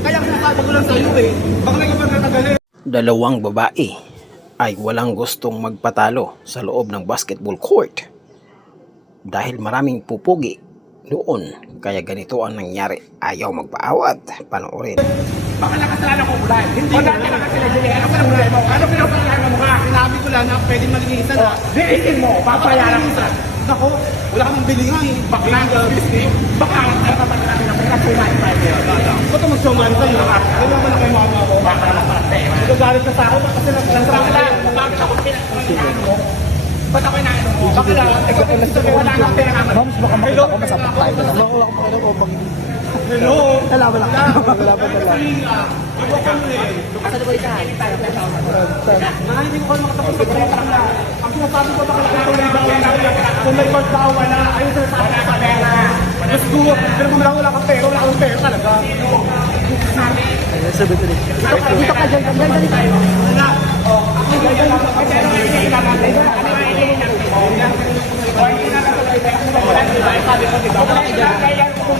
Kaya sinasabi ko lang sa iyo eh. Baka may ibang natagalit. Dalawang babae ay walang gustong magpatalo sa loob ng basketball court dahil maraming pupugi noon, kaya ganito ang nangyari. Ayaw magpaawat. Panoorin. Baka nakasalanan ko ulan. Hindi ko dati nakasalanan. Ano problema mo? Ano pinapayaran mo ka? Sinabi ko lang na pwedeng malinisan na. Linisin mo. Papayaran mo sa. Ako, wala kang bili nga eh. Bakla ang business. Baka ang kapatid natin na pinag-sumahin pa rin. Ba't ang mag-sumahin sa'yo? Ano naman ang kayo mga mo? Baka lang pala. Nagagalit ka sa ako kasi nagsasabi lang. Bakit ako pinag-sumahin mo? Ba't ako inainom mo? Bakit lang? Wala nang pinag-aman. Moms, baka makita ko masapak tayo. Wala ko makita ko mag... Hello? Wala. Wala pa. Ibo ko mo eh. Asa na ba isa? Mahal, hindi ko kayo makatapos sa pera na. Ang sinasabi ko bakit ako may bawal na. Kung may pagbawa wala. Ayun sa sabi sa pera. Let's go. Pero kung wala kang pera, wala kang pera talaga. Dito ka dyan. Dito tayo. Wala. Ako dyan. Pero hindi ka natin. Sabi ko, diba? Kaya kung